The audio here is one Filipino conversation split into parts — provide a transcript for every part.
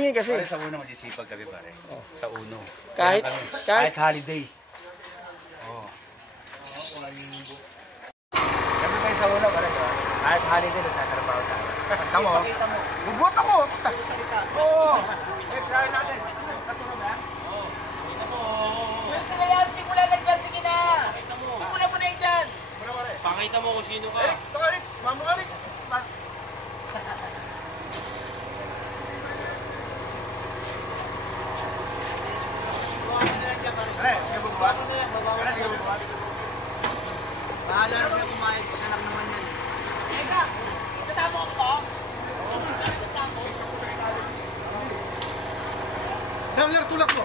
uunuhin kasi. Pare sa uno, masisipag kami pare. Oh. Sa uno. Kahit holiday. Oh. Kami kayo sa uno pare. Kahit holiday, nagtatrabaho tayo. Tama mo? Bubuhat ako. Oo. Try natin. Katulog na? Oo. Pwede na yan. Simula na dyan. Sige na. Simula mo na yan dyan. Pakita mo kung sino ka. Tukalit. Mamukalit. Bahala na siya kumayag. Siya lang naman yan. Eka, itatamo ko to. Itatamo. Damler, tulak mo!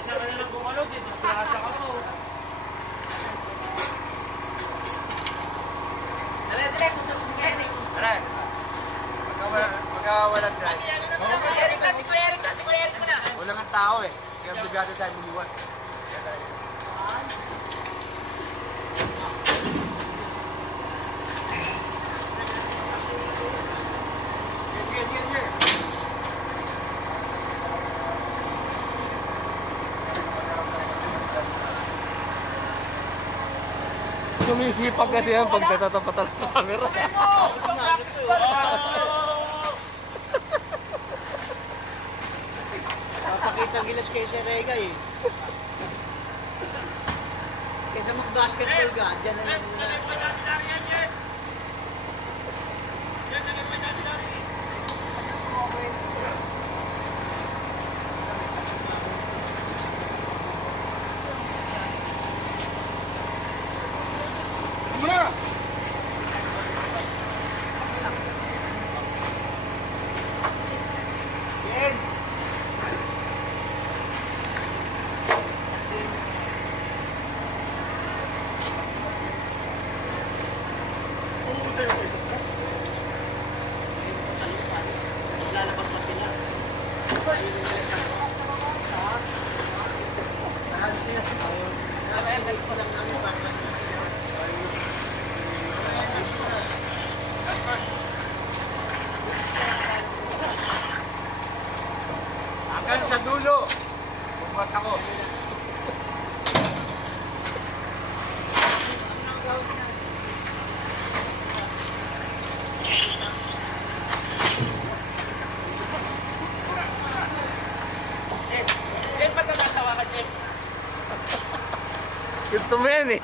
Isa ka nalang bumalog eh. Disgrasya ka po. Dali, kung tapos ka yan eh. Aray. Magkawalan dyan. Si Kuya Eric muna. Wala ng tao eh. Kaya bigado tayo buliwan. Sumisipag kasi yan pag natatapatan ng camera. Papakita ang gilas kay Sir Rega eh. Kaysa mag-basketball ka, dyan na lang muna. Hanggang sa dulo. Bubuhat ako. Jeff, ba't natatawa ka, Jeff? Gusto mo yan eh.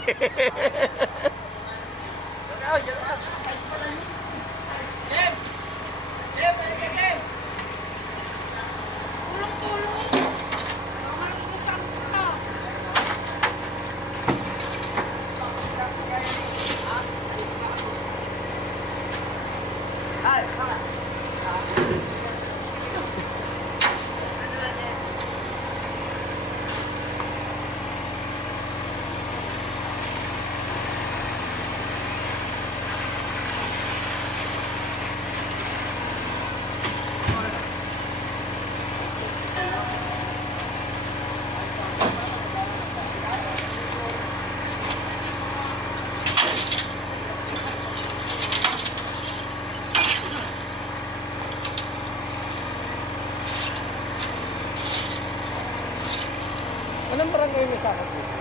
Anong barangay may sakot dito?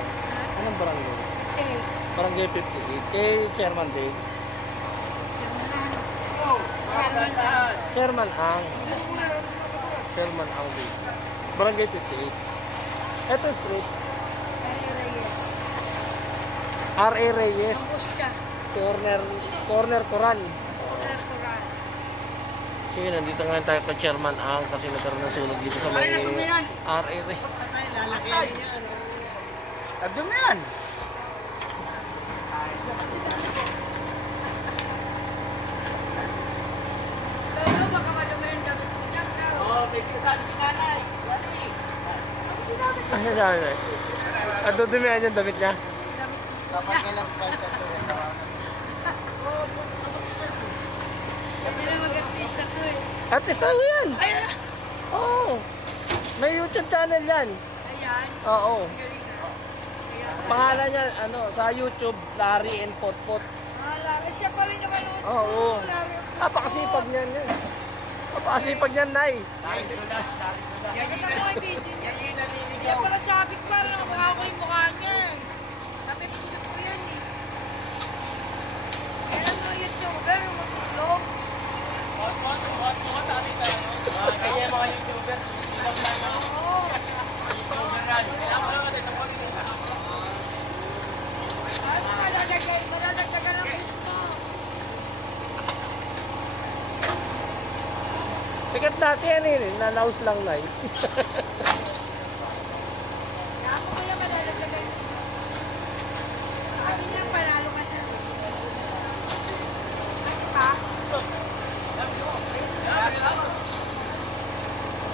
Anong barangay? Barangay 58. Kay Chairman Dave. Chairman Ang. Chairman Ang Dave. Barangay 58. Ito street. R.A. Reyes. Corner Coral. Sige, nandito nga tayo kay Chairman Ang kasi nagkaroon ng sunog dito sa may R.A. Reyes. Lalaki niya. Nagdum na yan. Pero baka madumi yung gamit mo dyan. Oo, may sinasabi si nanay. Ano na? Ano dumihan yung damit niya? Kapag kailang palta ito. Hindi na mag-artista ko eh. Artista ko yan! Ayun! Oo! May YouTube channel yan. Ayan. Oo. Galing na. Pangalan niya, ano, sa YouTube, Larry and Potpot. Larry siya pa rin yung manood. Oo. Napakasipag niyan yan. Napakasipag niyan, Nay. Ito mo yung video niya. Kaya pala sabi ko parang mukha ko yung mukha niya. Sabi ko yan eh. Kaya mo YouTuber, matulog. Kaya mga YouTuber. Oo. Malalagdagan ang gusto mo. Sikat dati yan eh. Nanaus lang, Nay. Kaya ako kaya malalagdagan. Sabi niya, panalo ka na. Ha?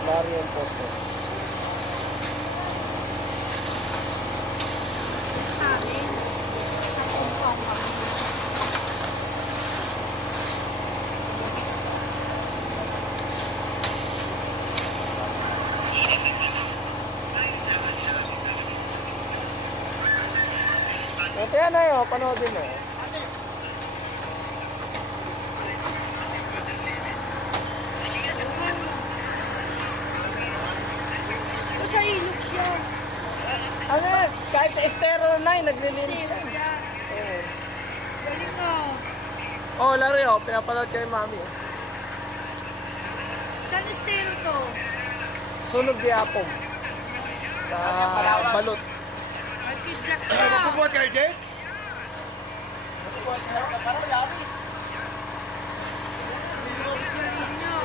Marion Porto. Sabi. Ang kumpa. Ito yan, Nay. Panoodin mo. Ito sa ilog siya. Ano, kahit sa estero, Nay, naglilinis yan. Galing ka. Oh, Larry, pinapanood kay Mami. Saan estero to? Sunog di apong. Sa balot. Nagkidlat ka. Magbubuhat kayo, Jay? Galing niya.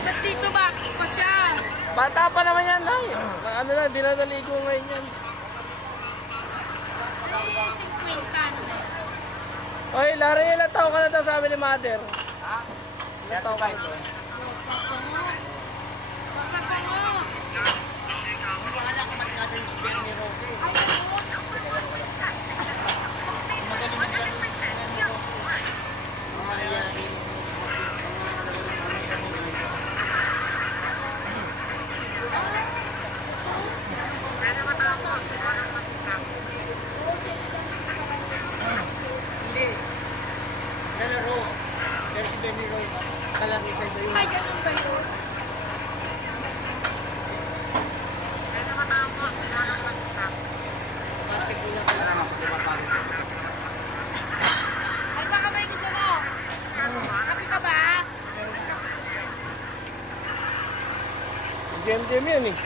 Ba't dito ba? Pa siya. Bata pa naman yan, Nay. Ano na, di na naligo ngayon yan. Ay, 50 ano na. Oy, Larry, ilang taon ka na daw sabi ni Mother? Ilan taon kayo? Baka pa nga. Wala ka magkada yung spear ni Roque. Ay, oo. Siya laro. Dahil si Benny Roy, kalaki sa iyo. Ay, ganun ba yun? Basketball lang pala. Ay, baka may gusto mo? Kapi ka ba? Gem-gem yan eh.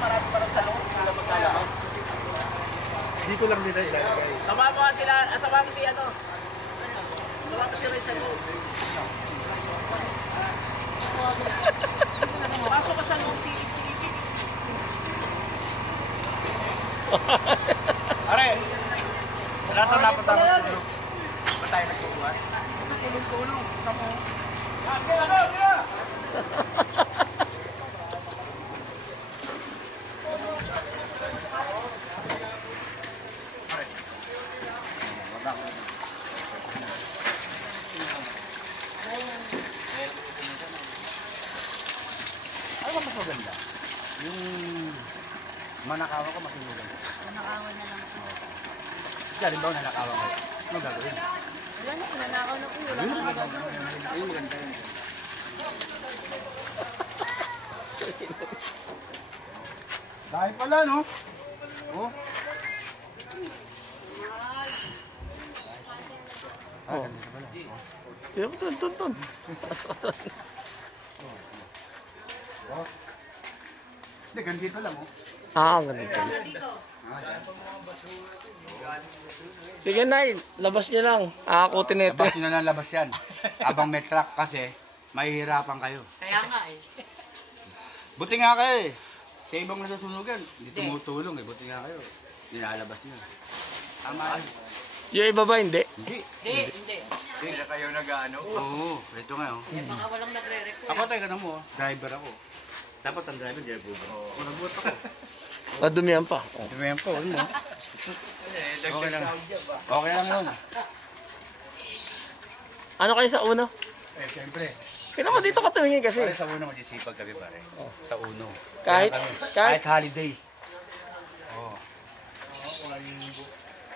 Marami pa rin sa loob sila maglalabas. Dito lang nila ilalagay. Sama mo sila, sama mo si ano. Sama mo si Ray sa loob. Pasok ka sa loob si Ichi. Are, wala ito napunta ko sa loob. Ba tayo nagbubuhat? Tulong-tulong. Tamo. Ano ba mas maganda? Yung manakawan ko makinugan. Nanakawan na lang. Kaya rin ba nanakawan ko? Ano gagawin? Wala na, nanakaw na po. Wala na magagawa. Ayun maganda yun. Dahil pala, no? Oh. Oh. Tun. Hindi, ganito lang, oh. Ah, ang ganito. Sige, Nay, labas niyo lang. Aakutin nito. Labas nyo na lang labas yan. Abang may truck kasi, mahihirapan kayo. Kaya nga eh. Buti nga kayo eh. Sa ibang nasusunugan, hindi tumutulong eh. Buti nga kayo. Nilalabas niyo. Tama yan. Yung iba ba hindi? Hindi. Hindi. Hindi na kayo nag-ano? Oo, ito nga oh. Baka walang nagre-record. Ako tayo ka mo, driver ako. Dapat ang driver, di ako. Oo, nagbuhat ako. Madumihan pa. Dumayan po, ano? Okay lang. Okay lang yun. Ano kayo sa uno? Eh, siyempre. Kailan ko dito ka tumingin kasi. Pare sa uno, magsisipag kami pare. Sa uno. Kahit Kahit holiday. Oo.